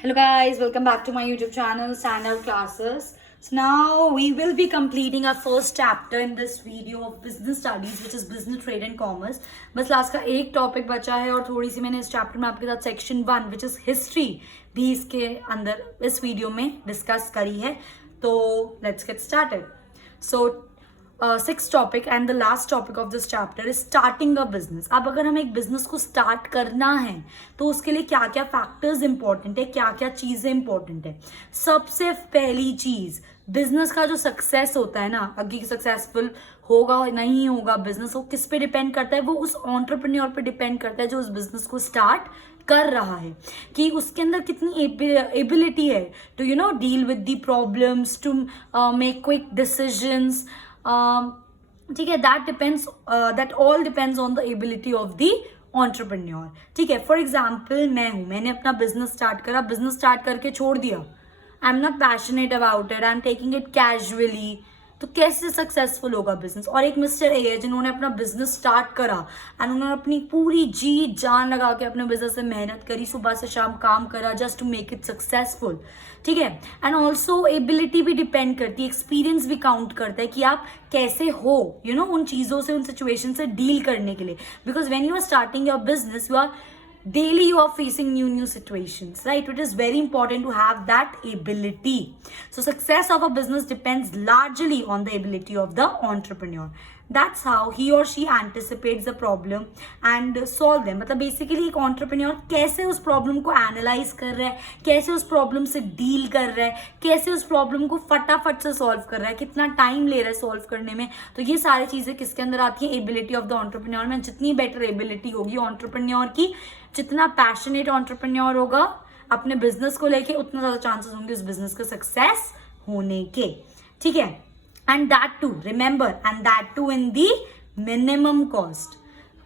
Hello guys, welcome back to my YouTube channel Standard Classes. So now we will be completing our first chapter in this video of business studies, which is business trade and commerce. बस last का एक topic बचा है और थोड़ी सी मैंने इस chapter में आपके साथ सेक्शन 1 विच इज हिस्ट्री भी इसके अंदर इस वीडियो में डिस्कस करी है. तो let's get started. So six topic and the last topic of this chapter is starting a business. अब अगर हमें एक बिजनेस को स्टार्ट करना है तो उसके लिए क्या क्या फैक्टर्स इंपॉर्टेंट है, क्या क्या चीजें इंपॉर्टेंट है. सबसे पहली चीज, बिजनेस का जो सक्सेस होता है ना, आगे सक्सेसफुल होगा नहीं होगा बिजनेस, वो किस पे डिपेंड करता है? वो उस एंटरप्रेन्योर पे डिपेंड करता है जो उस बिजनेस को स्टार्ट कर रहा है, कि उसके अंदर कितनी एबिलिटी है to deal with the problems, to make quick decisions. ठीक है, that all depends on the ability of the entrepreneur. ठीक है, फॉर एग्जाम्पल मैंने अपना बिजनेस स्टार्ट करा, बिजनेस स्टार्ट करके छोड़ दिया. I am not passionate about it, I am taking it casually. तो कैसे सक्सेसफुल होगा बिजनेस? और एक मिस्टर ए है जिन्होंने अपना बिजनेस स्टार्ट करा एंड उन्होंने अपनी पूरी जी जान लगा के अपने बिजनेस में मेहनत करी, सुबह से शाम काम करा just to make it successful. ठीक है, एंड ऑल्सो एबिलिटी भी डिपेंड करती है, एक्सपीरियंस भी काउंट करता है कि आप कैसे हो उन चीज़ों से, उन सिचुएशन से डील करने के लिए. Because when you are starting your business, you are daily you are facing new situations, right? It is very important to have that ability. So success of a business depends largely on the ability of the entrepreneur. That's how he or she anticipates the problem and solve them. मतलब basically एक entrepreneur कैसे उस problem को analyze कर रहा है, कैसे उस problem से deal कर रहा है, कैसे उस problem को फटाफट से solve कर रहा है, कितना time ले रहा है solve करने में. तो ये सारी चीज़ें किसके अंदर आती हैं? ability of the entrepreneur में. जितनी better ability होगी entrepreneur की, जितना पैशनेट एंटरप्रेन्योर होगा अपने बिजनेस को लेके, उतना ज्यादा चांसेस होंगे उस बिजनेस का सक्सेस होने के. ठीक है, and that to remember, and that to in the minimum cost,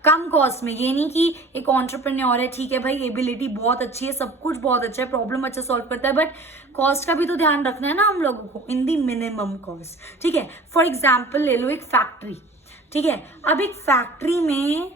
कम कॉस्ट में. ये नहीं कि एक एंटरप्रेन्योर है, ठीक है भाई, एबिलिटी बहुत अच्छी है, सब कुछ बहुत अच्छा है, प्रॉब्लम अच्छा सॉल्व करता है, बट कॉस्ट का भी तो ध्यान रखना है ना हम लोगों को, इन दी मिनिमम कॉस्ट. ठीक है, फॉर एग्जाम्पल ले लो एक फैक्ट्री. ठीक है, अब एक फैक्ट्री में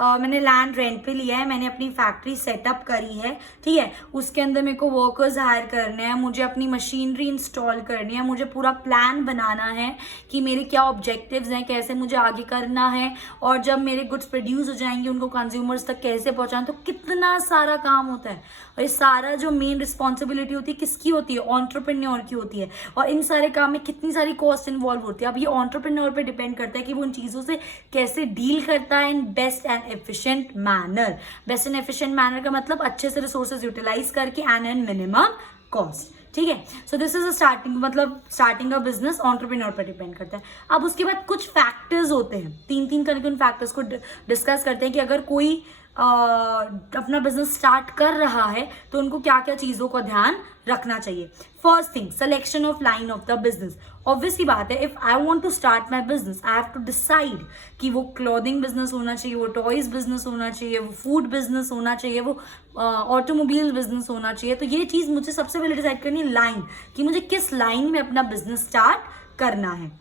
मैंने लैंड रेंट पे लिया है, मैंने अपनी फैक्ट्री सेटअप करी है. ठीक है, उसके अंदर मेरे को वर्कर्स हायर करने हैं, मुझे अपनी मशीनरी इंस्टॉल करनी है, मुझे पूरा प्लान बनाना है कि मेरे क्या ऑब्जेक्टिव्स हैं, कैसे मुझे आगे करना है, और जब मेरे गुड्स प्रोड्यूस हो जाएंगे उनको कंज्यूमर्स तक कैसे पहुंचाएं. तो कितना सारा काम होता है, और ये सारा जो मेन रिस्पॉन्सिबिलिटी होती है किसकी होती है? एंटरप्रेन्योर की होती है. और इन सारे काम में कितनी सारी कॉस्ट इन्वॉल्व होती है. अब ये एंटरप्रेन्योर पे डिपेंड करता है कि वो उन चीज़ों से कैसे डील करता है in best and efficient manner. Best and efficient manner का मतलब अच्छे से रिसोर्सेज यूटिलाइज करके एंड एन मिनिमम कॉस्ट. ठीक है, so this is a starting, मतलब स्टार्टिंग अ बिजनेस एंटरप्रेन्योर पर डिपेंड करता है. अब उसके बाद कुछ फैक्टर्स होते हैं, तीन करके उन फैक्टर्स को डिस्कस करते हैं कि अगर कोई अपना बिजनेस स्टार्ट कर रहा है तो उनको क्या क्या चीज़ों का ध्यान रखना चाहिए. First thing, selection of line of the business. Obviously बात है, if I want to start my business, I have to decide कि वो क्लॉथिंग बिजनेस होना चाहिए, वो टॉयज बिजनेस होना चाहिए, वो फूड बिजनेस होना चाहिए, वो ऑटोमोबाइल बिजनेस होना चाहिए. तो ये चीज़ मुझे सबसे पहले डिसाइड करनी है, लाइन, कि मुझे किस लाइन में अपना बिजनेस स्टार्ट करना है.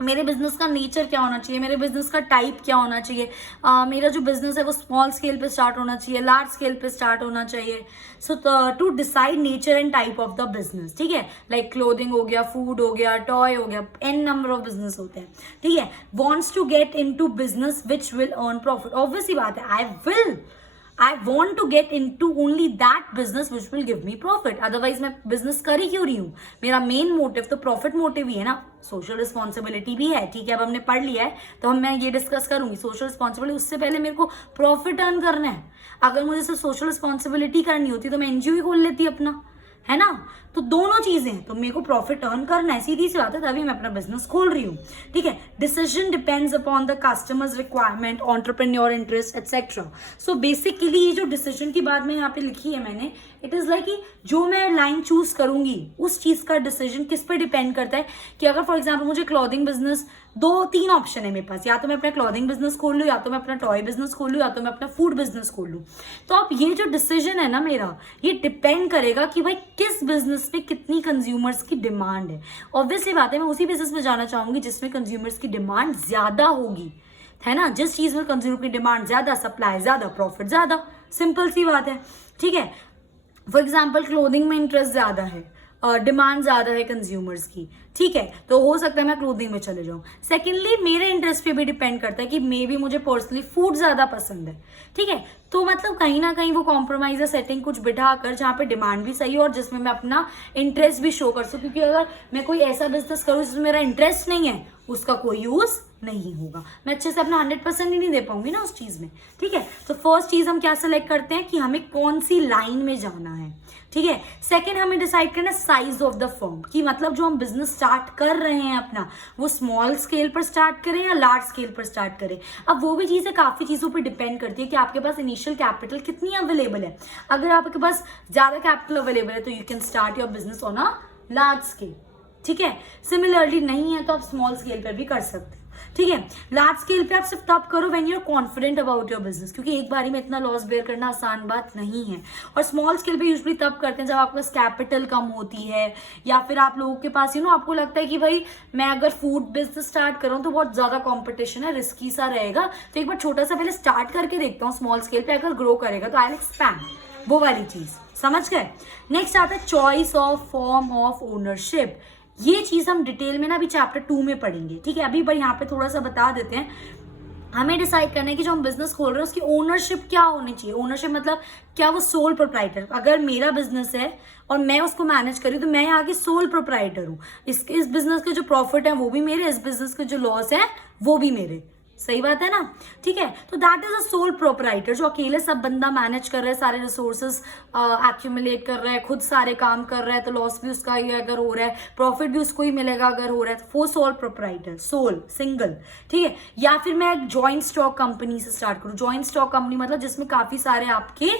मेरे बिजनेस का नेचर क्या होना चाहिए, मेरे बिजनेस का टाइप क्या होना चाहिए, मेरा जो बिजनेस है वो स्मॉल स्केल पे स्टार्ट होना चाहिए, लार्ज स्केल पे स्टार्ट होना चाहिए. So to decide nature and type of the business. ठीक है, लाइक क्लोथिंग हो गया, फूड हो गया, टॉय हो गया, एन नंबर ऑफ बिजनेस होते हैं. ठीक है, wants to get into business which will earn profit. Obviously बात है, I want to get into only that business which will give me profit. Otherwise मैं बिजनेस कर ही क्यों रही हूँ? मेरा मेन मोटिव तो प्रॉफिट मोटिव ही है ना. सोशल रिस्पॉन्सिबिलिटी भी है, ठीक है, अब हमने पढ़ लिया है तो मैं ये डिस्कस करूंगी. सोशल रिस्पॉन्सिबिलिटी, उससे पहले मेरे को प्रॉफिट अर्न करना है. अगर मुझे सिर्फ सोशल रिस्पॉन्सिबिलिटी करनी होती तो मैं एनजीओ ही खोल लेती अपना, है ना. तो दोनों चीजें हैं, तो मेरे को प्रॉफिट अर्न करना है, सीधी सी बात है, तभी मैं अपना बिजनेस खोल रही हूँ. ठीक है, decision depends upon the customers requirement, entrepreneur interest etcetera. So basically ये जो डिसीजन की बात मैं यहाँ पे लिखी है मैंने, इट इज लाइक कि जो मैं लाइन चूज करूंगी उस चीज का डिसीजन किस पे डिपेंड करता है. कि अगर फॉर एग्जाम्पल मुझे क्लॉथिंग बिजनेस, 2-3 ऑप्शन है मेरे पास, या तो मैं अपना क्लॉथिंग बिजनेस खोल लूँ, या तो मैं अपना टॉय बिजनेस खोल लूँ, या तो मैं अपना फूड बिजनेस खोल लूँ. तो अब ये जो डिसीजन है ना मेरा, ये डिपेंड करेगा कि भाई किस बिजनेस पे कितनी कंज्यूमर्स की डिमांड है. ऑब्वियसली बात है, मैं उसी बिजनेस में जाना चाहूंगी जिसमें कंज्यूमर्स की डिमांड ज्यादा होगी, है ना. जिस चीज में कंज्यूमर की डिमांड ज्यादा, सप्लाई ज्यादा, प्रॉफिट ज्यादा, सिंपल सी बात है. ठीक है, फॉर एग्जाम्पल क्लोथिंग में इंटरेस्ट ज्यादा है, डिमांड ज्यादा है कंज्यूमर्स की, ठीक है, तो हो सकता है मैं क्लोथिंग में चले जाऊं। सेकेंडली मेरे इंटरेस्ट पे भी डिपेंड करता है कि मे बी मुझे पर्सनली फूड ज्यादा पसंद है, ठीक है, तो मतलब कहीं ना कहीं वो कॉम्प्रोमाइज या सेटिंग कुछ बिठा कर जहाँ पे डिमांड भी सही हो और जिसमें मैं अपना इंटरेस्ट भी शो कर सकूं, क्योंकि अगर मैं कोई ऐसा बिजनेस करूँ जिसमें मेरा इंटरेस्ट नहीं है उसका कोई यूज नहीं होगा, मैं अच्छे से अपना 100% ही नहीं दे पाऊंगी ना उस चीज में, ठीक है। तो फर्स्ट चीज हम क्या सेलेक्ट करते हैं कि हमें कौन सी लाइन में जाना है, ठीक है। सेकंड हमें डिसाइड करना साइज ऑफ द फर्म, कि मतलब जो हम बिजनेस स्टार्ट कर रहे हैं अपना वो स्मॉल स्केल पर स्टार्ट करें या लार्ज स्केल पर स्टार्ट करें। अब वो भी चीजें काफी चीजों पर डिपेंड करती है कि आपके पास इनिशियल कैपिटल कितनी अवेलेबल है। अगर आपके पास ज्यादा कैपिटल अवेलेबल है तो you can start your business on a large scale, ठीक है। सिमिलरली नहीं है तो आप स्मॉल स्केल पर भी कर सकते हैं, ठीक है। लार्ज स्केल पे आप सिर्फ तब करो when you are confident about your business, क्योंकि एक बारी में इतना लॉस बेयर करना आसान बात नहीं है। और स्मॉल स्केल पे यूजुअली तब करते हैं जब आपके पास कैपिटल कम होती है, या फिर आप लोगों के पास आपको लगता है कि भाई मैं अगर फूड बिजनेस स्टार्ट करूँ तो बहुत ज्यादा कॉम्पिटिशन है, रिस्की सा रहेगा, तो एक बार छोटा सा पहले स्टार्ट करके देखता हूँ स्मॉल स्केल पे, अगर ग्रो करेगा तो आई विल एक्सपैंड, वो वाली चीज, समझ गए। नेक्स्ट आता है choice of form of ownership. ये चीज हम डिटेल में ना अभी चैप्टर 2 में पढ़ेंगे, ठीक है। अभी पर यहाँ पे थोड़ा सा बता देते हैं, हमें डिसाइड करना है कि जो हम बिजनेस खोल रहे हैं उसकी ओनरशिप क्या होनी चाहिए। ओनरशिप मतलब क्या वो सोल प्रोप्राइटर, अगर मेरा बिजनेस है और मैं उसको मैनेज करी तो मैं यहाँ की सोल प्रोप्राइटर हूँ, इस बिजनेस के जो प्रॉफिट है वो भी मेरे, इस बिजनेस के जो लॉस है वो भी मेरे, सही बात है ना, ठीक है। तो that is a sole proprietor, जो अकेले सब बंदा मैनेज कर रहा है, सारे रिसोर्सेज एक्यूमुलेट कर रहा है, खुद सारे काम कर रहा है, तो लॉस भी उसका ही अगर हो रहा है, प्रॉफिट भी उसको ही मिलेगा अगर हो रहा है, तो वो सोल प्रोपराइटर, सोल सिंगल, ठीक है। या फिर मैं एक जॉइंट स्टॉक कंपनी से स्टार्ट करूँ। जॉइंट स्टॉक कंपनी मतलब जिसमें काफी सारे आपके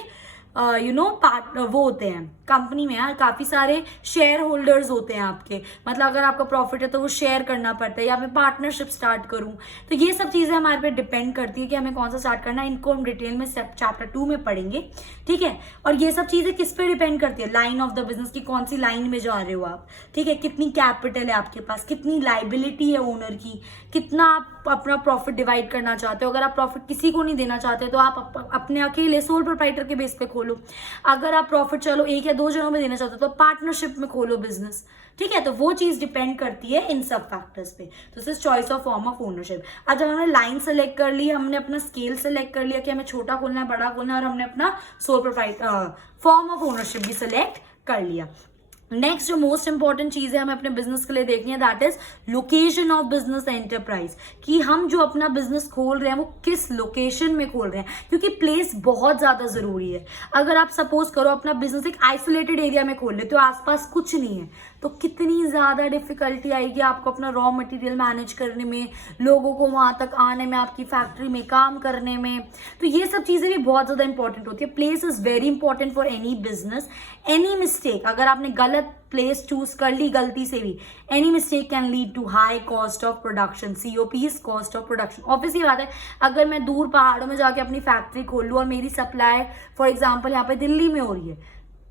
पार्ट वो होते हैं कंपनी में, यार काफी सारे शेयर होल्डर्स होते हैं आपके, मतलब अगर आपका प्रॉफिट है तो वो शेयर करना पड़ता है, या मैं पार्टनरशिप स्टार्ट करूं, तो ये सब चीजें हमारे पे डिपेंड करती है कि हमें कौन सा स्टार्ट करना है। इनको हम डिटेल में चैप्टर 2 में पढ़ेंगे, ठीक है। और ये सब चीजें किस पे डिपेंड करती है, लाइन ऑफ द बिजनेस की, कौन सी लाइन में जा रहे हो आप, ठीक है, कितनी कैपिटल है आपके पास, कितनी लाइबिलिटी है ओनर की, कितना आप अपना प्रॉफिट डिवाइड करना चाहते हो। अगर आप प्रॉफिट किसी को नहीं देना चाहते तो आप अपने अकेले सोल प्रोप्राइटर के बेस पे खोलो। अगर आप प्रॉफिट चलो 1 या 2 जनों में देना चाहते हो तो पार्टनरशिप में खोलो बिजनेस, ठीक है। तो वो चीज डिपेंड करती है इन सब फैक्टर्स पे। तो this is choice of form of ownership. अब जब हमने लाइन सेलेक्ट कर ली, हमने अपना स्केल सेलेक्ट कर लिया कि हमें छोटा खोलना है बड़ा खोलना है, और हमने अपना sole proprietor form of ownership भी सिलेक्ट कर लिया। नेक्स्ट जो मोस्ट इंपॉर्टेंट चीज है हमें अपने बिजनेस के लिए देखनी है, that is location of business enterprise, कि हम जो अपना बिजनेस खोल रहे हैं वो किस लोकेशन में खोल रहे हैं, क्योंकि प्लेस बहुत ज्यादा जरूरी है। अगर आप सपोज करो अपना बिजनेस एक आइसोलेटेड एरिया में खोल लेते हो, आसपास कुछ नहीं है, तो कितनी ज्यादा डिफिकल्टी आएगी आपको अपना रॉ मटेरियल मैनेज करने में, लोगों को वहां तक आने में, आपकी फैक्ट्री में काम करने में। तो ये सब चीजें भी बहुत ज्यादा इंपॉर्टेंट होती है। Place is very important for any business. Any mistake, अगर आपने गलत प्लेस चूज कर ली गलती से भी, any mistake can lead to high cost of production, COP is cost of production. Obviously बात है, अगर मैं दूर पहाड़ों में जाके अपनी फैक्ट्री खोल लूँ और मेरी सप्लाई फॉर एग्जाम्पल यहाँ पे दिल्ली में हो रही है,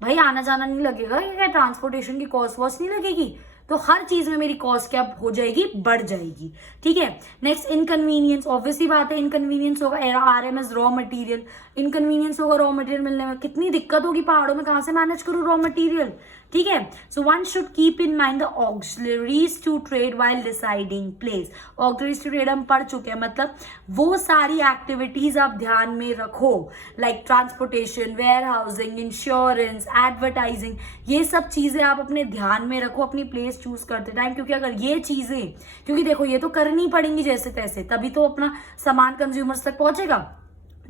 भाई आना जाना नहीं लगेगा, क्या ट्रांसपोर्टेशन की कॉस्ट वॉस्ट नहीं लगेगी, तो हर चीज में मेरी कॉस्ट क्या हो जाएगी, बढ़ जाएगी, ठीक है। नेक्स्ट इनकन्वीनियंस, ऑब्वियसली बात है इनकन्वीनियंस होगा, RMS रॉ मटेरियल, इनकन्वीनियंस होगा रॉ मटेरियल मिलने में, कितनी दिक्कत होगी पहाड़ों में, कहां से मैनेज करूँ रॉ मटेरियल, ठीक है। So one should keep in mind the auxiliaries to trade while deciding place. Auxiliaries to trade हम पढ़ चुके हैं, मतलब वो सारी एक्टिविटीज आप ध्यान में रखो, like transportation, warehousing, insurance, advertising, ये सब चीजें आप अपने ध्यान में रखो अपनी प्लेस चूज करते टाइम, क्योंकि अगर ये चीजें, क्योंकि देखो ये तो करनी पड़ेंगी जैसे तैसे, तभी तो अपना सामान कंज्यूमर्स तक पहुंचेगा,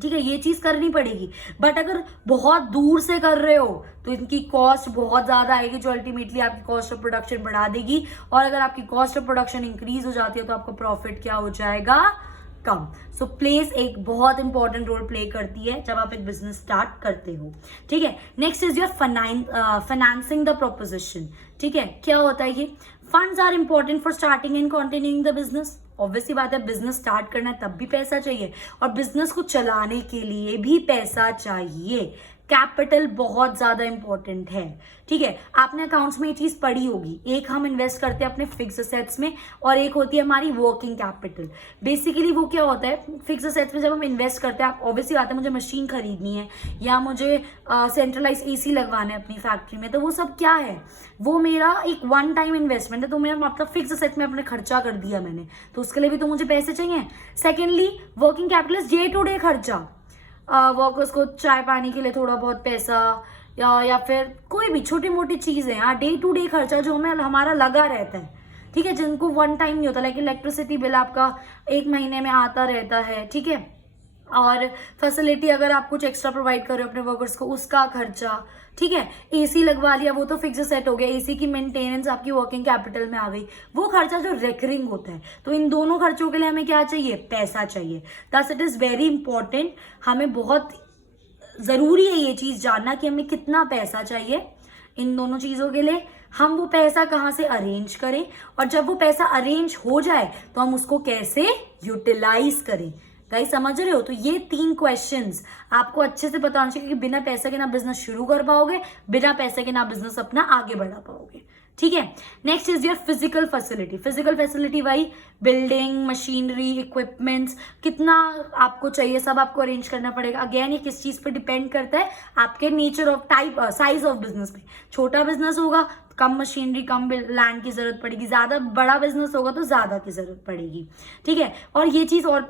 ठीक है, ये चीज करनी पड़ेगी। बट अगर बहुत दूर से कर रहे हो तो इनकी कॉस्ट बहुत ज्यादा आएगी, जो अल्टीमेटली आपकी कॉस्ट ऑफ प्रोडक्शन बढ़ा देगी, और अगर आपकी कॉस्ट ऑफ प्रोडक्शन इंक्रीज हो जाती है तो आपका प्रॉफिट क्या हो जाएगा, कम। सो प्लेस एक बहुत इंपॉर्टेंट रोल प्ले करती है जब आप एक बिजनेस स्टार्ट करते हो, ठीक है। Next is your financing the proposition, ठीक है। क्या होता है ये, funds are important for starting and continuing the business. Obviously बात है, बिजनेस स्टार्ट करना है तब भी पैसा चाहिए, और बिजनेस को चलाने के लिए भी पैसा चाहिए, कैपिटल बहुत ज्यादा इंपॉर्टेंट है, ठीक है। आपने अकाउंट्स में ये चीज पढ़ी होगी, एक हम इन्वेस्ट करते हैं अपने फिक्स असेट्स में और एक होती है हमारी वर्किंग कैपिटल। बेसिकली वो क्या होता है, फिक्स असेट्स में जब हम इन्वेस्ट करते हैं, ऑब्वियसली बात है मुझे मशीन खरीदनी है या मुझे सेंट्रलाइज एसी लगवाना है अपनी फैक्ट्री में, तो वो सब क्या है, वो मेरा एक वन टाइम इन्वेस्टमेंट है, तो मेरा मतलब फिक्स असेट्स में अपने खर्चा कर दिया मैंने, तो उसके लिए भी तो मुझे पैसे चाहिए। Secondly working capital day to day खर्चा, वर्कर्स को चाय पानी के लिए थोड़ा बहुत पैसा या फिर कोई भी छोटी मोटी चीजें, डे टू डे खर्चा जो हमें हमारा लगा रहता है, ठीक है, जिनको वन टाइम नहीं होता, लाइक इलेक्ट्रिसिटी बिल आपका एक महीने में आता रहता है, ठीक है, और फैसिलिटी अगर आप कुछ एक्स्ट्रा प्रोवाइड कर रहे हो अपने वर्कर्स को उसका खर्चा, ठीक है, एसी लगवा लिया वो तो फिक्स सेट हो गया, एसी की मेंटेनेंस आपकी वर्किंग कैपिटल में आ गई, वो खर्चा जो रेकरिंग होता है। तो इन दोनों खर्चों के लिए हमें क्या चाहिए, पैसा चाहिए। Thus it is very important, हमें बहुत जरूरी है ये चीज जानना कि हमें कितना पैसा चाहिए इन दोनों चीजों के लिए, हम वो पैसा कहाँ से अरेंज करें, और जब वो पैसा अरेंज हो जाए तो हम उसको कैसे यूटिलाइज करें। गाइस समझ रहे हो? तो ये 3 क्वेश्चंस आपको अच्छे से पता होना चाहिए कि बिना पैसे के ना बिजनेस शुरू कर पाओगे, बिना पैसे के ना बिजनेस अपना आगे बढ़ा पाओगे, ठीक है। Next is your physical facility. Physical facility भाई बिल्डिंग, मशीनरी, इक्विपमेंट्स, कितना आपको चाहिए सब आपको अरेंज करना पड़ेगा। अगेन ये किस चीज पे डिपेंड करता है, आपके nature of type, size of business पे। छोटा बिजनेस होगा कम मशीनरी कम लैंड की जरूरत पड़ेगी, ज्यादा बड़ा बिजनेस होगा तो ज्यादा की जरूरत पड़ेगी, ठीक है। और ये चीज और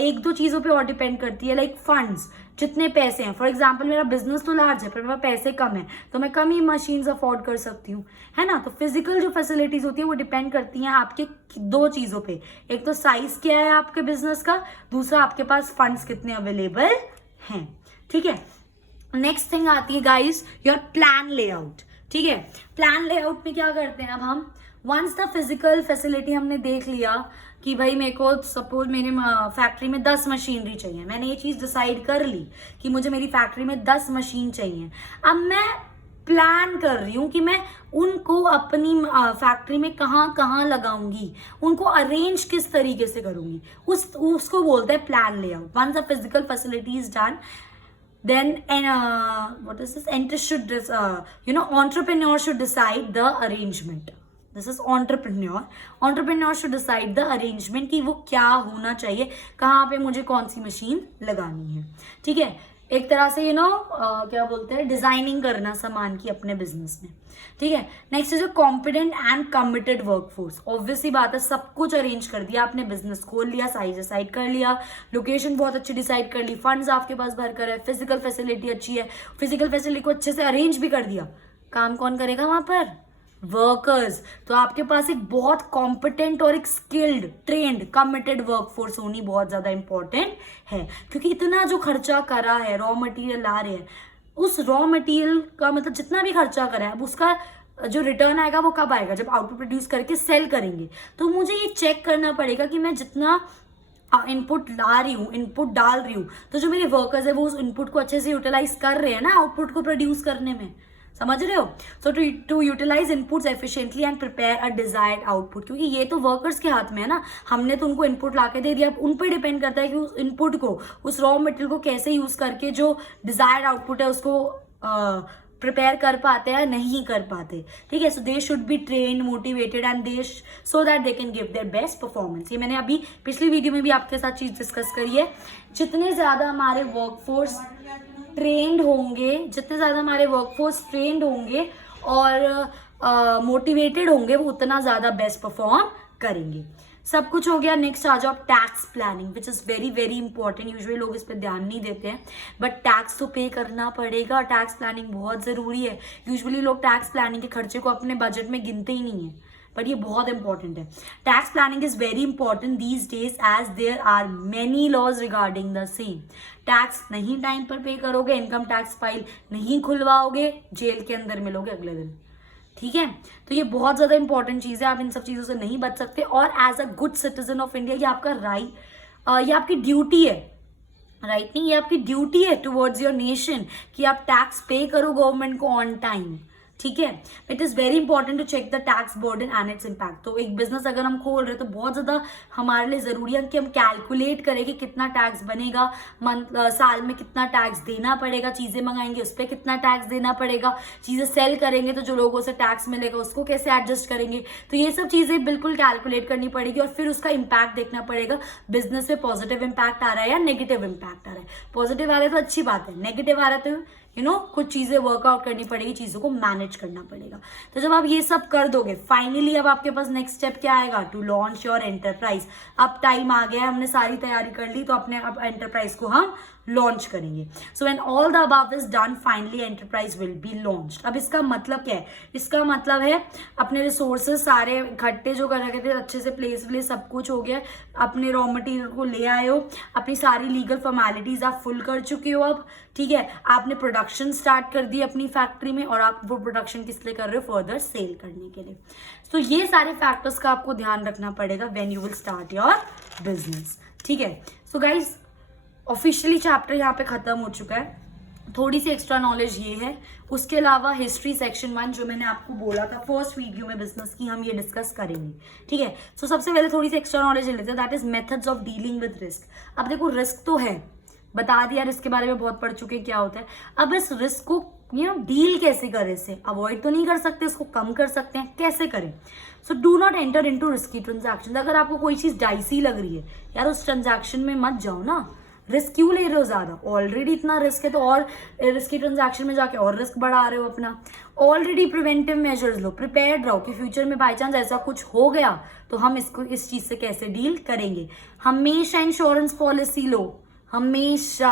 एक दो चीजों पे और डिपेंड करती है, लाइक फंड्स, जितने पैसे हैं। फॉर एग्जाम्पल मेरा बिजनेस तो लार्ज है पर मेरे पैसे कम है तो मैं कम ही मशीन्स अफोर्ड कर सकती हूँ, है ना। तो फिजिकल जो फैसिलिटीज होती है वो डिपेंड करती हैं आपके 2 चीजों पे, एक तो साइज क्या है आपके बिजनेस का, दूसरा आपके पास फंड्स कितने अवेलेबल हैं, ठीक है। नेक्स्ट थिंग आती है गाइस योर प्लान लेआउट, ठीक है। प्लान लेआउट में क्या करते हैं अब हम, वंस द फिजिकल फैसिलिटी हमने देख लिया कि भाई मेरे को सपोज मेरे फैक्ट्री में 10 मशीनरी चाहिए, मैंने ये चीज डिसाइड कर ली कि मुझे मेरी फैक्ट्री में 10 मशीन चाहिए। अब मैं प्लान कर रही हूँ कि मैं उनको अपनी फैक्ट्री में कहाँ कहाँ लगाऊंगी, उनको अरेंज किस तरीके से करूंगी, उसको बोलते हैं plan layout. Once the physical facility is done, then what is this, entrepreneur should decide the arrangement. This is entrepreneur should decide the arrangement कि वो क्या होना चाहिए, कहाँ पे मुझे कौन सी मशीन लगानी है, ठीक है। एक तरह से क्या बोलते हैं, डिजाइनिंग करना सामान की अपने बिजनेस में, ठीक है। Next is competent and committed workforce. Obviously बात है सब कुछ अरेंज कर दिया आपने, बिजनेस खोल लिया, साइज डिसाइड कर लिया, लोकेशन बहुत अच्छी डिसाइड कर ली, फंड्स आपके पास भर कर है, फिजिकल फैसिलिटी अच्छी है, फिजिकल फैसिलिटी को अच्छे से अरेंज भी कर दिया, काम कौन करेगा वहां पर, वर्कर्स। तो आपके पास एक बहुत कॉम्पिटेंट और एक स्किल्ड, ट्रेंड, कमिटेड वर्कफोर्स होनी बहुत ज्यादा इंपॉर्टेंट है, क्योंकि इतना जो खर्चा करा है, रॉ मटेरियल ला रहे हैं, उस रॉ मटेरियल का मतलब जितना भी खर्चा करा है अब उसका जो रिटर्न आएगा वो कब आएगा, जब आउटपुट प्रोड्यूस करके सेल करेंगे। तो मुझे ये चेक करना पड़ेगा कि मैं जितना इनपुट ला रही हूँ, इनपुट डाल रही हूँ, तो जो मेरे वर्कर्स है वो उस इनपुट को अच्छे से यूटिलाइज कर रहे हैं ना आउटपुट को प्रोड्यूस करने में, समझ रहे हो। So to utilise inputs efficiently and prepare a desired output, क्योंकि ये तो वर्कर्स के हाथ में है ना, हमने तो उनको इनपुट ला के दे दिया, अब उन पर डिपेंड करता है कि उस इनपुट को, उस रॉ मटेरियल को कैसे यूज करके जो डिजायर्ड आउटपुट है उसको प्रिपेयर कर पाते हैं, नहीं कर पाते, ठीक है। So they should be trained, motivated and they so that they can give their best performance. ये मैंने अभी पिछली वीडियो में भी आपके साथ चीज डिस्कस करी है। जितने ज्यादा हमारे वर्कफोर्स ट्रेंड होंगे, जितने ज्यादा हमारे वर्कफोर्स ट्रेंड होंगे और मोटिवेटेड होंगे, वो उतना ज्यादा बेस्ट परफॉर्म करेंगे। सब कुछ हो गया। नेक्स्ट आ जाओ tax planning, which is very very important. Usually लोग इस पर ध्यान नहीं देते हैं, बट टैक्स तो पे करना पड़ेगा, टैक्स प्लानिंग बहुत जरूरी है। यूजुअली लोग टैक्स प्लानिंग के खर्चे को अपने बजट में गिनते ही नहीं है, बट ये बहुत इंपॉर्टेंट है। Tax planning is very important these days as there are many laws regarding the same. Tax नहीं टाइम पर पे करोगे, इनकम टैक्स फाइल नहीं खुलवाओगे, जेल के अंदर मिलोगे अगले दिन, ठीक है। तो ये बहुत ज्यादा इंपॉर्टेंट चीज है, आप इन सब चीजों से नहीं बच सकते। और as a good citizen of India, ये आपका राइट, ये आपकी ड्यूटी है, राइट नहीं, ये आपकी ड्यूटी है टुवर्ड्स योर नेशन कि आप टैक्स पे करो गवर्नमेंट को ऑन टाइम, ठीक है। It is very important to check the tax burden and its impact. तो एक बिजनेस अगर हम खोल रहे हैं तो बहुत ज़्यादा हमारे लिए ज़रूरी है कि हम कैलकुलेट करें कि कितना टैक्स बनेगा, साल में कितना टैक्स देना पड़ेगा, चीज़ें मंगाएंगे उस पर कितना टैक्स देना पड़ेगा, चीज़ें सेल करेंगे तो जो लोगों से टैक्स मिलेगा उसको कैसे एडजस्ट करेंगे। तो ये सब चीज़ें बिल्कुल कैलकुलेट करनी पड़ेगी और फिर उसका इम्पैक्ट देखना पड़ेगा, बिजनेस पे पॉजिटिव इम्पैक्ट आ रहा है या नेगेटिव इम्पैक्ट आ रहा है। पॉजिटिव आ रहा है तो अच्छी बात है, नेगेटिव आ रहा है तो कुछ चीजें वर्कआउट करनी पड़ेगी, चीजों को मैनेज करना पड़ेगा। तो जब आप ये सब कर दोगे, फाइनली अब आपके पास नेक्स्ट स्टेप क्या आएगा, टू लॉन्च योर एंटरप्राइज। अब टाइम आ गया है, हमने सारी तैयारी कर ली, तो अपने अब एंटरप्राइज को हम लॉन्च करेंगे। So when all the above is done, finally enterprise will be launched. अब इसका मतलब क्या है, इसका मतलब है अपने रिसोर्सेज सारे इकट्ठे जो कर रखे थे, अच्छे से प्लेस व्लेस सब कुछ हो गया, अपने रॉ मटेरियल को ले आए हो, अपनी सारी लीगल फॉर्मेलिटीज आप फुल कर चुके हो अब, ठीक है। आपने प्रोडक्शन स्टार्ट कर दी अपनी फैक्ट्री में, और आप वो प्रोडक्शन किस लिए कर रहे हो, फर्दर सेल करने के लिए। तो ये सारे फैक्टर्स का आपको ध्यान रखना पड़ेगा when you will start your business, ठीक है। सो गाइज, ऑफिशियली चैप्टर यहाँ पे खत्म हो चुका है। थोड़ी सी एक्स्ट्रा नॉलेज ये है, उसके अलावा हिस्ट्री सेक्शन 1 जो मैंने आपको बोला था फर्स्ट वीडियो में बिजनेस की, हम ये डिस्कस करेंगे, ठीक है। सो सबसे पहले थोड़ी सी एक्स्ट्रा नॉलेज ले लेते हैं, that is methods of dealing with risk. अब देखो, रिस्क तो है, बता दिया, रिस्क के बारे में बहुत पढ़ चुके क्या होता है। अब इस रिस्क को डील कैसे करें, इससे अवॉइड तो नहीं कर सकते, इसको कम कर सकते हैं, कैसे करें। So do not enter into risky transaction. अगर आपको कोई चीज डाइसी लग रही है यार, उस ट्रांजैक्शन में मत जाओ ना, रिस्क क्यों ले रहे हो ज्यादा, ऑलरेडी इतना रिस्क है तो और रिस्की ट्रांजैक्शन में जाके और रिस्क बढ़ा रहे हो अपना। ऑलरेडी प्रिवेंटिव मेजर्स लो, प्रिपेयर्ड रहो कि फ्यूचर में बाई चांस ऐसा कुछ हो गया तो हम इस चीज से कैसे डील करेंगे। हमेशा इंश्योरेंस पॉलिसी लो, हमेशा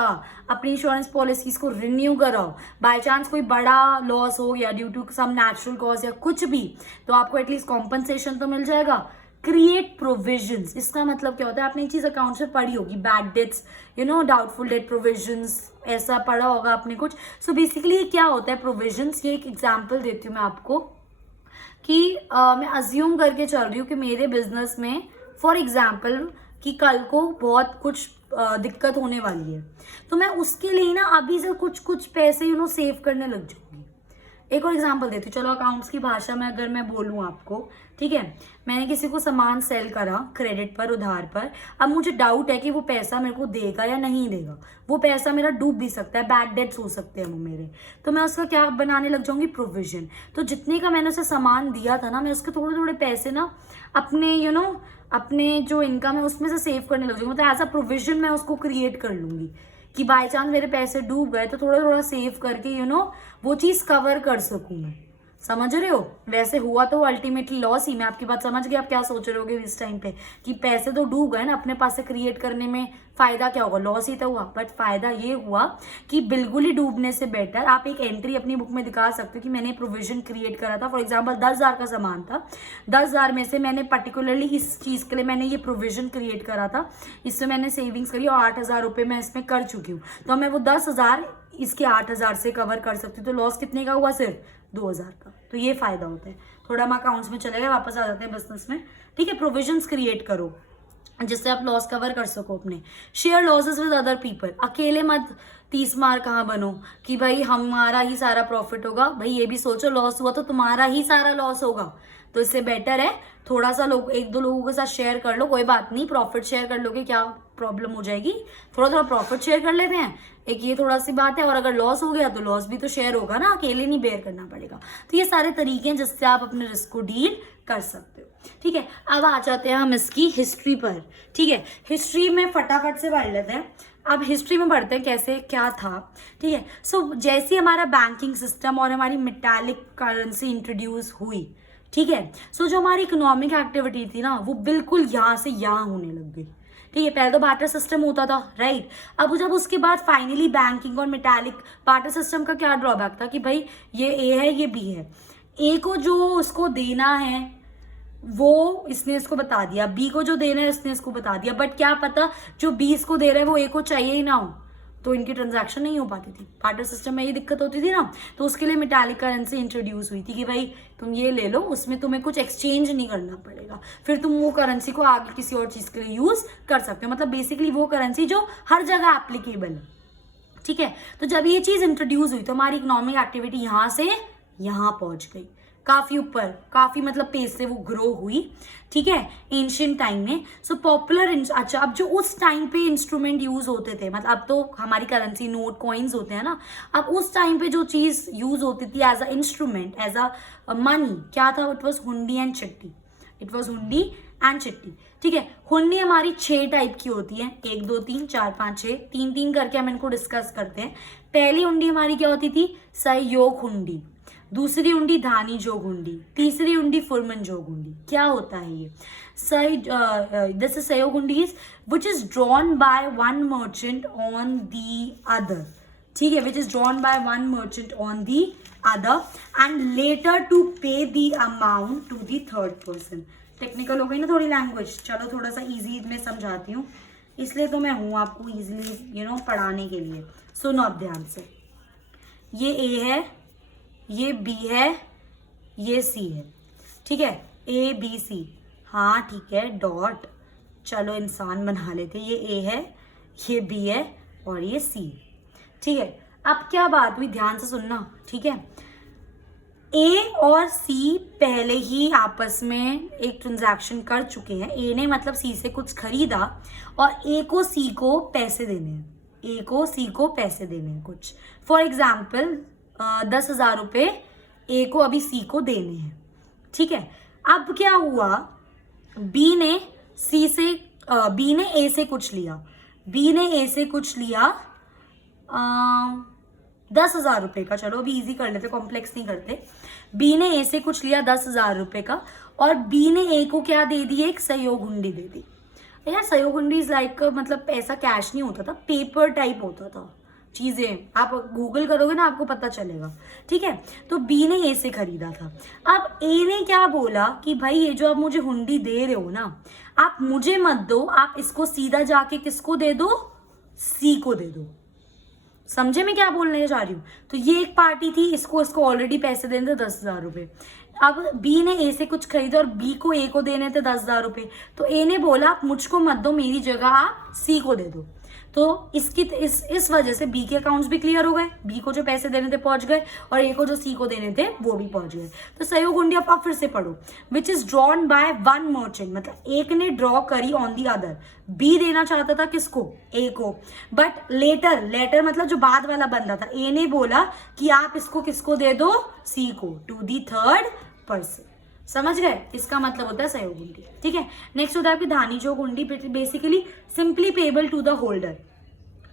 अपनी इंश्योरेंस पॉलिसीज को रिन्यू कराओ। बाय चांस कोई बड़ा लॉस हो गया due to some natural cause या कुछ भी, तो आपको एटलीस्ट कॉम्पनसेशन तो मिल जाएगा। क्रिएट प्रोविजंस, इसका मतलब क्या होता है, आपने एक चीज अकाउंट से पढ़ी होगी, bad debts, doubtful debt provisions, ऐसा पढ़ा होगा आपने कुछ। सो बेसिकली ये क्या होता है प्रोविजंस, ये एक एग्जांपल देती हूँ मैं आपको कि मैं अज्यूम करके चल रही हूँ कि मेरे बिजनेस में फॉर एग्जाम्पल कि कल को बहुत कुछ दिक्कत होने वाली है, तो मैं उसके लिए ना अभी से कुछ कुछ पैसे सेव करने लग जाऊंगी। एक और एग्जांपल देती हूँ, चलो अकाउंट्स की भाषा में अगर मैं बोलूँ आपको, ठीक है। मैंने किसी को सामान सेल करा क्रेडिट पर, उधार पर, अब मुझे डाउट है कि वो पैसा मेरे को देगा या नहीं देगा, वो पैसा मेरा डूब भी सकता है, बैड डेट्स हो सकते हैं वो मेरे, तो मैं उसका क्या बनाने लग जाऊंगी, प्रोविजन। तो जितने का मैंने उसे सामान दिया था ना, मैं उसके थोड़े थोड़े पैसे ना अपने अपने जो इनकम है उसमें से सेव करने लग जाऊंगी, मतलब एज अ प्रोविजन मैं उसको क्रिएट कर लूंगी कि बाय चांस मेरे पैसे डूब गए तो थोड़ा थोड़ा सेव करके वो चीज कवर कर सकूं मैं। समझ रहे हो, वैसे हुआ तो अल्टीमेटली लॉस ही। मैं आपकी बात समझ गई, आप क्या सोच रहे होगे इस टाइम पे कि पैसे तो डूब गए ना, अपने पास से क्रिएट करने में फायदा क्या होगा, लॉस ही तो हुआ। बट फायदा ये हुआ कि बिल्कुल ही डूबने से बेटर आप एक एंट्री अपनी बुक में दिखा सकते हो कि मैंने प्रोविजन क्रिएट करा था। फॉर एग्जाम्पल 10,000 का सामान था, 10,000 में से मैंने पर्टिकुलरली इस चीज के लिए मैंने ये प्रोविजन क्रिएट करा था, इससे मैंने सेविंग्स करी और 8,000 रुपये मैं इसमें कर चुकी हूँ। तो मैं वो 10,000 इसके 8,000 से कवर कर सकती हूँ, तो लॉस कितने का हुआ, सिर्फ 2,000 का। तो ये फायदा होता है। थोड़ा हम अकाउंट्स में चले गए, वापस आ जाते हैं बिजनेस में, ठीक है। प्रोविजंस क्रिएट करो जिससे आप लॉस कवर कर सको अपने। Share losses with other people, अकेले मत 30 मार कहाँ बनो कि भाई हमारा ही सारा प्रॉफिट होगा। भाई ये भी सोचो, लॉस हुआ तो तुम्हारा ही सारा लॉस होगा, तो इससे बेटर है थोड़ा सा लोग, 1-2 लोगों के साथ शेयर कर लो, कोई बात नहीं, प्रॉफिट शेयर कर लोगे, क्या प्रॉब्लम हो जाएगी, थोड़ा थोड़ा प्रॉफिट शेयर कर लेते हैं, एक ये थोड़ा सी बात है। और अगर लॉस हो गया तो लॉस भी तो शेयर होगा ना, अकेले नहीं बेयर करना पड़ेगा। तो ये सारे तरीके हैं जिससे आप अपने रिस्क को डील कर सकते हो, ठीक है। अब आ जाते हैं हम इसकी हिस्ट्री पर, ठीक है। हिस्ट्री में फटाफट से पढ़ लेते हैं। अब हिस्ट्री में पढ़ते हैं कैसे क्या था, ठीक है। सो जैसे हमारा बैंकिंग सिस्टम और हमारी मेटालिक करेंसी इंट्रोड्यूस हुई, ठीक है। सो जो हमारी इकोनॉमिक एक्टिविटी थी ना, वो बिल्कुल यहाँ से यहाँ होने लग गई, ठीक है। पहले तो बार्टर सिस्टम होता था, राइट। अब जब उसके बाद फाइनली बैंकिंग और मेटालिक, बार्टर सिस्टम का क्या ड्रॉबैक था कि भाई ये ए है ये बी है, ए को जो उसको देना है वो इसने इसको बता दिया, बी को जो देना है इसने इसको बता दिया, बट क्या पता जो बी इसको दे रहा है वो ए को चाहिए ही ना हो, तो इनकी ट्रांजैक्शन नहीं हो पाती थी। बार्टर सिस्टम में ये दिक्कत होती थी ना, तो उसके लिए मेटालिक करेंसी इंट्रोड्यूस हुई थी कि भाई तुम ये ले लो, उसमें तुम्हें कुछ एक्सचेंज नहीं करना पड़ेगा, फिर तुम वो करेंसी को आगे किसी और चीज के लिए यूज कर सकते हो। मतलब बेसिकली वो करेंसी जो हर जगह एप्लीकेबल है, ठीक है। तो जब ये चीज इंट्रोड्यूस हुई तो हमारी इकोनॉमिक एक्टिविटी यहाँ से यहाँ पहुंच गई, काफी ऊपर, काफी मतलब पेस से वो ग्रो हुई, ठीक है, एंशियंट टाइम में। सो पॉपुलर, अच्छा अब जो उस टाइम पे इंस्ट्रूमेंट यूज होते थे, मतलब अब तो हमारी करेंसी नोट कॉइन्स होते हैं ना, अब उस टाइम पे जो चीज यूज होती थी as a instrument, as a money, क्या था? It was hundi and chitti, it was hundi and chitti, ठीक है। हुंडी हमारी 6 टाइप की होती है, 1 2 3 4 5 6, 3 करके हम इनको डिस्कस करते हैं। पहली हुंडी हमारी क्या होती थी? सहयोग हुंडी। दूसरी हुंडी धानी जोग हुंडी। तीसरी हुंडी फुरमन जोग हुंडी। क्या होता है ये? This is sahyog hundi which is drawn by one merchant on the other, ठीक है, which is drawn by one merchant on the other and latter to pay the amount to the third person. Technical हो गई ना थोड़ी language, चलो थोड़ा सा easy में समझाती हूँ, इसलिए तो मैं हूँ आपको इजीली पढ़ाने के लिए। सुनो अब ध्यान से, ये ए है, ये बी है, ये सी है, ठीक है, ए बी सी, हाँ ठीक है, डॉट, चलो इंसान बना लेते, ये ए है, ये बी है और ये सी, ठीक है। अब क्या बात हुई, ध्यान से सुनना, ठीक है। ए और सी पहले ही आपस में एक ट्रांजैक्शन कर चुके हैं। ए ने मतलब सी से कुछ खरीदा और ए को सी को पैसे देने हैं, ए को सी को पैसे देने हैं कुछ, फॉर एग्जाम्पल 10,000 रुपये ए को अभी सी को देने हैं, ठीक है। अब क्या हुआ, बी ने ए से कुछ लिया, बी ने ए से कुछ लिया 10,000 रुपये का, चलो अभी इजी कर लेते, कॉम्प्लेक्स नहीं करते। बी ने ए से कुछ लिया 10,000 रुपये का और बी ने ए को क्या दे दी? एक सहयोग हुंडी दे दी। यार सहयोग हुंडी इज लाइक, मतलब ऐसा कैश नहीं होता था, पेपर टाइप होता था चीजें, आप गूगल करोगे ना आपको पता चलेगा, ठीक है। तो बी ने ए से खरीदा था। अब ए ने क्या बोला कि भाई ये जो आप मुझे हुंडी दे रहे हो ना, आप मुझे मत दो, आप इसको सीधा जाके किसको दे दो? सी को दे दो। समझे मैं क्या बोलने जा रही हूँ? तो ये एक पार्टी थी, इसको ऑलरेडी पैसे देने थे 10,000 रुपये। अब बी ने ए से कुछ खरीदा और बी को ए को देने थे 10,000 रुपये, तो ए ने बोला आप मुझको मत दो, मेरी जगह आप सी को दे दो। तो इस वजह से बी के अकाउंट्स भी क्लियर हो गए, बी को जो पैसे देने थे पहुंच गए और ए को जो सी को देने थे वो भी पहुंच गए। तो सहयोग हुंडी आप फिर से पढ़ो, विच is drawn by one merchant, मतलब एक ने ड्रॉ करी ऑन दी अदर। बी देना चाहता था किसको? ए को, बट लेटर मतलब जो बाद वाला बंदा था, ए ने बोला कि आप इसको किसको दे दो? सी को, टू दी थर्ड पर्सन। समझ गए? इसका मतलब होता है सहयोग हुंडी, ठीक है। नेक्स्ट होता है आपकी dhani jog hundi, basically simply payable to the holder.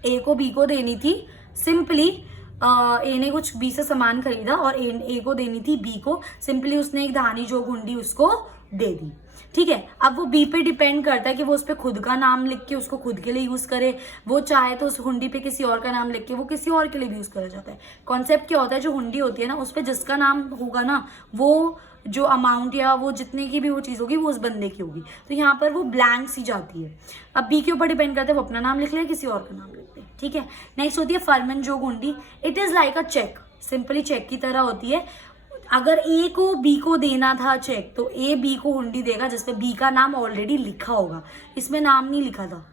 A को बी को देनी थी, सिंपली ए ने कुछ बी से सामान खरीदा और ए को देनी थी बी को, सिंपली उसने एक धानी जोग हुंडी उसको दे दी, ठीक है। अब वो बी पे डिपेंड करता है कि वो उस पर खुद का नाम लिख के उसको खुद के लिए यूज करे, वो चाहे तो उस हुंडी पे किसी और का नाम लिख के वो किसी और के लिए भी यूज करा जाता है। कॉन्सेप्ट क्या होता है, जो हुंडी होती है ना, उस पर जिसका नाम होगा ना, वो जो अमाउंट या वो जितने की भी वो चीज़ होगी वो उस बंदे की होगी, तो यहाँ पर वो ब्लैंक सी जाती है। अब बी के ऊपर डिपेंड करते हैं, वो अपना नाम लिख ले, किसी और का नाम लिख ले, ठीक है। नेक्स्ट होती है फर्मन जोग हुंडी। It is like a cheque, simply cheque की तरह होती है। अगर ए को बी को देना था चेक, तो ए बी को हुंडी देगा जिसपे बी का नाम ऑलरेडी लिखा होगा, इसमें नाम नहीं लिखा था,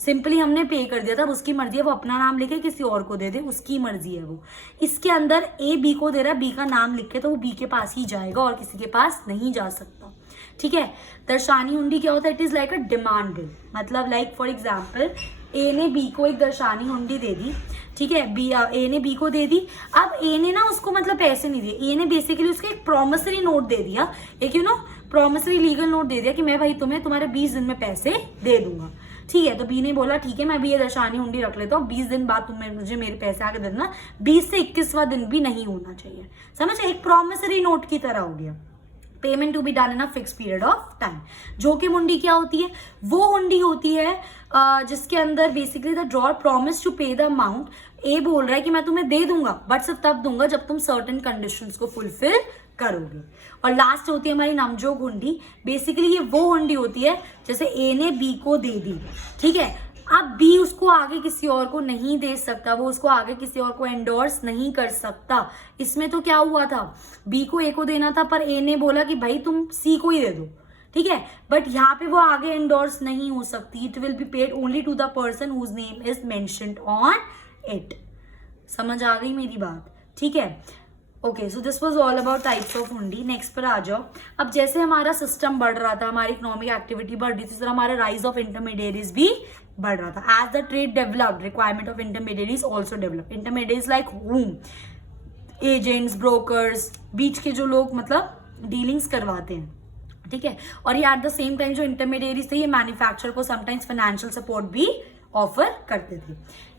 सिंपली हमने पे कर दिया था, उसकी मर्जी है, वो अपना नाम लिखे किसी और को दे दे, उसकी मर्जी है वो। इसके अंदर ए बी को दे रहा है, बी का नाम लिख के, तो वो बी के पास ही जाएगा और किसी के पास नहीं जा सकता, ठीक है। दर्शानी हुंडी क्या होता है? It is like a demanded, मतलब लाइक फॉर एग्जाम्पल ए ने बी को एक दर्शानी हुंडी दे दी, ठीक है, ए ने बी को दे दी। अब ए ने ना उसको मतलब पैसे नहीं दिए, ए ने बेसिकली उसको एक प्रॉमिसरी नोट दे दिया, एक प्रॉमिसरी लीगल नोट दे दिया कि मैं भाई तुम्हें तुम्हारे 20 दिन में पैसे दे दूंगा, ठीक है। तो बी ने बोला ठीक है मैं भी ये दर्शानी हुंडी रख लेता हूँ, 20 दिन बाद तुम्हें मुझे मेरे पैसे आके दे देना, 20 से 21वां दिन भी नहीं होना चाहिए, समझ? एक प्रॉमिसरी नोट की तरह हो गया। Payment to be done in a fix period of time. जोखिम हुंडी क्या होती है? वो हुंडी होती है जिसके अंदर basically the drawer promise to pay the amount. ए बोल रहा है कि मैं तुम्हें दे दूंगा, बट सिर्फ तब दूंगा जब तुम सर्टेन कंडीशंस को फुलफिल करोगे। और लास्ट होती है हमारी नामजोग हुंडी। बेसिकली ये वो हुंडी होती है जैसे ए ने बी को दे दी, ठीक है। अब बी उसको आगे किसी और को नहीं दे सकता, वो उसको आगे किसी और को एंडोर्स नहीं कर सकता। इसमें तो क्या हुआ था, बी को ए को देना था, पर ए ने बोला कि भाई तुम सी को ही दे दो, ठीक है। बट यहाँ पे वो आगे एंडोर्स नहीं हो सकती। It will be paid only to the person whose name is mentioned on it. समझ आ गई मेरी बात, ठीक है। Okay, so this was all about types of hundi. Next पर आ जाओ। अब जैसे हमारा सिस्टम बढ़ रहा था, हमारी इकोनॉमिक एक्टिविटी बढ़ रही थी, इस तरह हमारा राइज ऑफ इंटरमीडिएरीज भी बढ़ रहा था। As the trade developed, requirement of intermediaries also develop. Intermediaries like hmm, agents, brokers, बीच के जो लोग मतलब डीलिंग्स करवाते हैं, ठीक है। और ये एट द सेम टाइम जो इंटरमीडिएरीज थे, ये मैन्युफैक्चर को समटाइम्स फाइनेंशियल सपोर्ट भी ऑफर करते थे।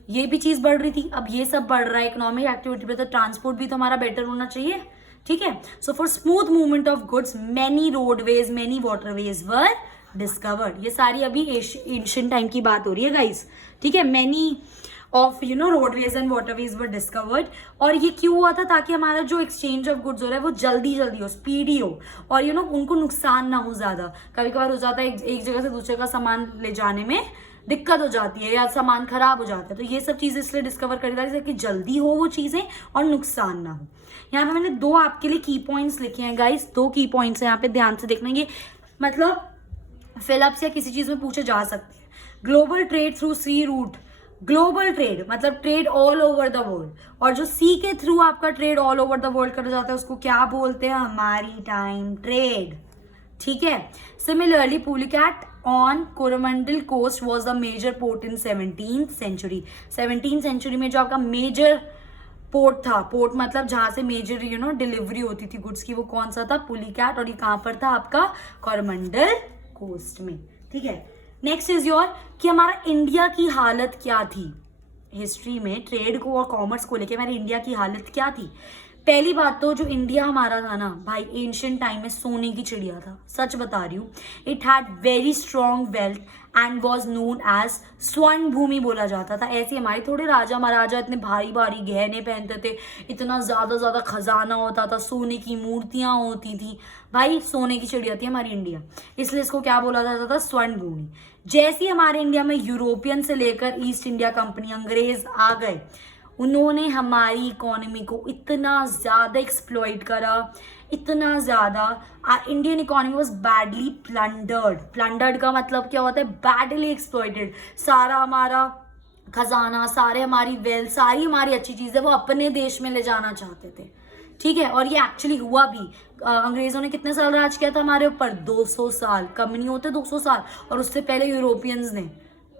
ये भी चीज बढ़ रही थी। अब ये सब बढ़ रहा है इकोनॉमिक एक्टिविटी पे, तो ट्रांसपोर्ट भी तो हमारा बेटर होना चाहिए, ठीक है। So for smooth movement of goods many roadways, many waterways were discovered. ये सारी अभी एंशिएंट टाइम की बात हो रही है गाइस, ठीक है। Many of roadways and waterways were discovered. और ये क्यों हुआ था? ताकि हमारा जो एक्सचेंज ऑफ गुड्स हो रहा है वो जल्दी जल्दी हो, स्पीडी हो, और उनको नुकसान ना हो ज्यादा। कभी कभार हो जाता है एक जगह से दूसरे का सामान ले जाने में दिक्कत हो जाती है या सामान खराब हो जाता है, तो ये सब चीजें इसलिए डिस्कवर करी जाती है कि जल्दी हो वो चीजें और नुकसान ना हो। यहाँ पे मैंने 2 आपके लिए की पॉइंट्स लिखे हैं गाइस, 2 की पॉइंट्स हैं यहाँ पे, ध्यान से देखना। ये मतलब फिलअप या किसी चीज में पूछे जा सकते हैं। Global trade through C root, global trade मतलब trade all over the world, और जो सी के थ्रू आपका trade all over the world करा जाता है उसको क्या बोलते हैं? हमारी टाइम ट्रेड, ठीक है। Similarly Pulicat on Coromandel coast was the major port in 17th century. 17th century में जो आपका मेजर पोर्ट था, पोर्ट मतलब जहां से मेजर डिलीवरी होती थी गुड्स की, वो कौन सा था? पुलिकैट। और ये कहां पर था? आपका कोरोमंडल कोस्ट में, ठीक है। नेक्स्ट इज योर कि हमारा इंडिया की हालत क्या थी हिस्ट्री में, ट्रेड को और कॉमर्स को लेके हमारी इंडिया की हालत क्या थी। पहली बात तो जो इंडिया हमारा था ना भाई, एंशिएंट टाइम में सोने की चिड़िया था, सच बता रही हूँ। It had very strong wealth and was known as Swarna Bhumi बोला जाता था। ऐसे हमारे थोड़े राजा महाराजा इतने भारी भारी गहने पहनते थे, इतना ज्यादा खजाना होता था, सोने की मूर्तियां होती थी भाई, सोने की चिड़िया थी हमारी इंडिया, इसलिए इसको क्या बोला जाता था? स्वर्ण भूमि। जैसे हमारे इंडिया में यूरोपियन से लेकर ईस्ट इंडिया कंपनी, अंग्रेज आ गए, उन्होंने हमारी इकोनॉमी को इतना ज्यादा एक्सप्लॉइट करा, इतना ज्यादा। Indian economy was badly plundered. Plundered का मतलब क्या होता है? Badly exploited. सारा हमारा खजाना, सारे हमारी वेल्थ, सारी हमारी अच्छी चीजें वो अपने देश में ले जाना चाहते थे, ठीक है। और ये एक्चुअली हुआ भी। अंग्रेजों ने कितने साल राज किया था हमारे ऊपर? 200 साल, कम नहीं होते 200 साल। और उससे पहले यूरोपियंस ने।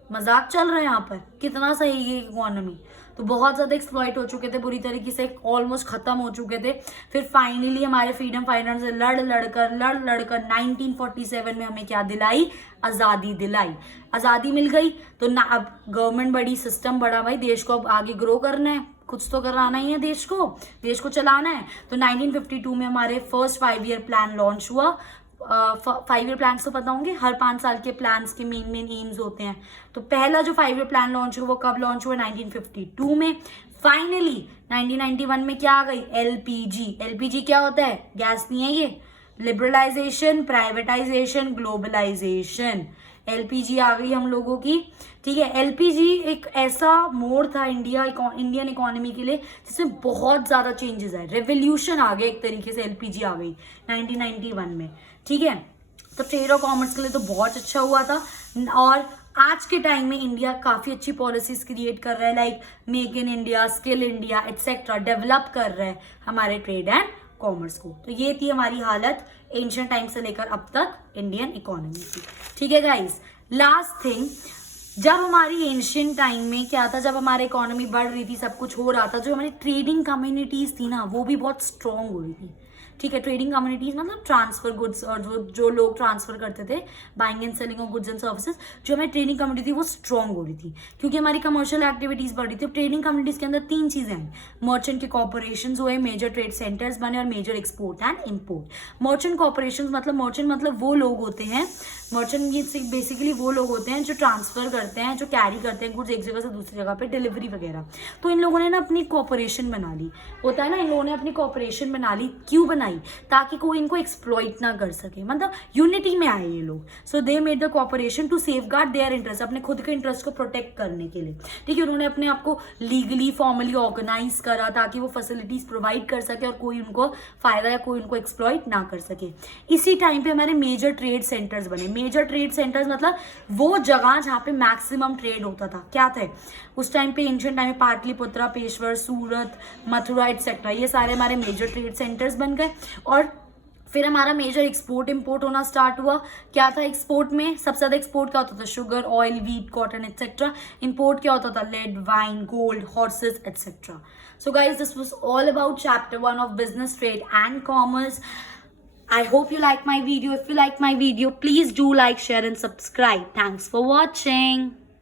मजाक चल रहा है यहाँ पर? कितना सही है इकोनॉमी। तो बहुत ज्यादा एक्सप्लॉइट हो चुके थे, बुरी तरीके से ऑलमोस्ट खत्म हो चुके थे। फिर फाइनली हमारे फ्रीडम फाइटर्स से लड़ लड़कर 1947 में हमें क्या दिलाई? आजादी दिलाई। आजादी मिल गई तो ना अब गवर्नमेंट बड़ी, सिस्टम बड़ा, भाई देश को अब आगे ग्रो करना है, कुछ तो कराना ही है, देश को चलाना है। तो 1952 में हमारे फर्स्ट 5 ईयर प्लान लॉन्च हुआ। 5 ईयर प्लान तो पता होंगे, हर 5 साल के प्लान्स के मेन एम्स होते हैं। तो पहला जो 5 ईयर प्लान लॉन्च हुआ वो कब लॉन्च हुआ? 1952 में। फाइनली 1991 में क्या आ गई? एलपीजी। एलपीजी क्या होता है? गैस नहीं है ये। लिबरलाइजेशन, प्राइवेटाइजेशन, ग्लोबलाइजेशन, एलपीजी आ गई हम लोगों की, ठीक है। एलपीजी एक ऐसा मोड़ था इंडियन इकोनॉमी के लिए जिसमें बहुत ज्यादा चेंजेस आए, रेवोल्यूशन आ गया एक तरीके से, एलपीजी आ गई 1991 में, ठीक है। तो ट्रेड और कॉमर्स के लिए तो बहुत अच्छा हुआ था। और आज के टाइम में इंडिया काफी अच्छी पॉलिसीज क्रिएट कर रहा है, like make in India, skill India etcetera, develop कर रहा है हमारे ट्रेड एंड कॉमर्स को। तो ये थी हमारी हालत एंशिएंट टाइम से लेकर अब तक इंडियन इकोनॉमी की, ठीक है गाइस। लास्ट थिंग, जब हमारी एंशिएंट टाइम में क्या था, जब हमारी इकोनॉमी बढ़ रही थी, सब कुछ हो रहा था, जो हमारी ट्रेडिंग कम्युनिटीज थी ना वो भी बहुत स्ट्रांग हो रही थी, ठीक है। ट्रेडिंग कम्युनिटीज मतलब ट्रांसफर गुड्स, और जो लोग ट्रांसफर करते थे, buying and selling of goods and services, जो हमारी ट्रेडिंग कम्युनिटी थी वो स्ट्रांग हो रही थी, क्योंकि हमारी कमर्शियल एक्टिविटीज बढ़ रही थी। ट्रेडिंग कम्युनिटीज के अंदर 3 चीजें हैं, मर्चेंट के कॉर्पोरेशन हुए, मेजर ट्रेड सेंटर्स बने, और major export and import. Merchant corporation मतलब वो लोग होते हैं, मर्चेंट ये बेसिकली वो लोग होते हैं जो ट्रांसफर करते हैं, जो कैरी करते हैं गुड्स एक जगह से दूसरी जगह पे, डिलीवरी वगैरह। तो इन लोगों ने ना अपनी कॉर्पोरेशन बना ली, होता है ना, इन लोगों ने अपनी कॉर्पोरेशन बना ली। क्यों बनाई? ताकि कोई इनको एक्सप्लॉइट ना कर सके, मतलब यूनिटी में आए ये लोग। So they made the corporation to safeguard their interest, अपने खुद के इंटरेस्ट को प्रोटेक्ट करने के लिए, ठीक है। उन्होंने अपने आप को लीगली फॉर्मली ऑर्गेनाइज करा ताकि वो फैसिलिटीज प्रोवाइड कर सके और कोई उनको फायदा या कोई उनको एक्सप्लॉइट ना कर सके। इसी टाइम पे हमारे मेजर ट्रेड सेंटर्स बने। मेजर ट्रेड सेंटर्स मतलब वो जगह जहाँ पे मैक्सिमम ट्रेड होता था क्या थे उस टाइम पे, एंशियंट टाइम में पाटलिपुत्रा, पेशवर, सूरत, मथुरा एटसेट्रा, ये सारे हमारे मेजर ट्रेड सेंटर्स बन गए। और फिर हमारा मेजर एक्सपोर्ट इम्पोर्ट होना स्टार्ट हुआ। क्या था एक्सपोर्ट में? सबसे ज़्यादा एक्सपोर्ट क्या होता था? Sugar, oil, wheat, cotton etcetera. Import क्या होता था? Lead, wine, gold, horses etcetera. So guys, this was all about chapter 1 of business, trade and commerce. I hope you like my video. If you like my video, please do like, share and subscribe. Thanks for watching.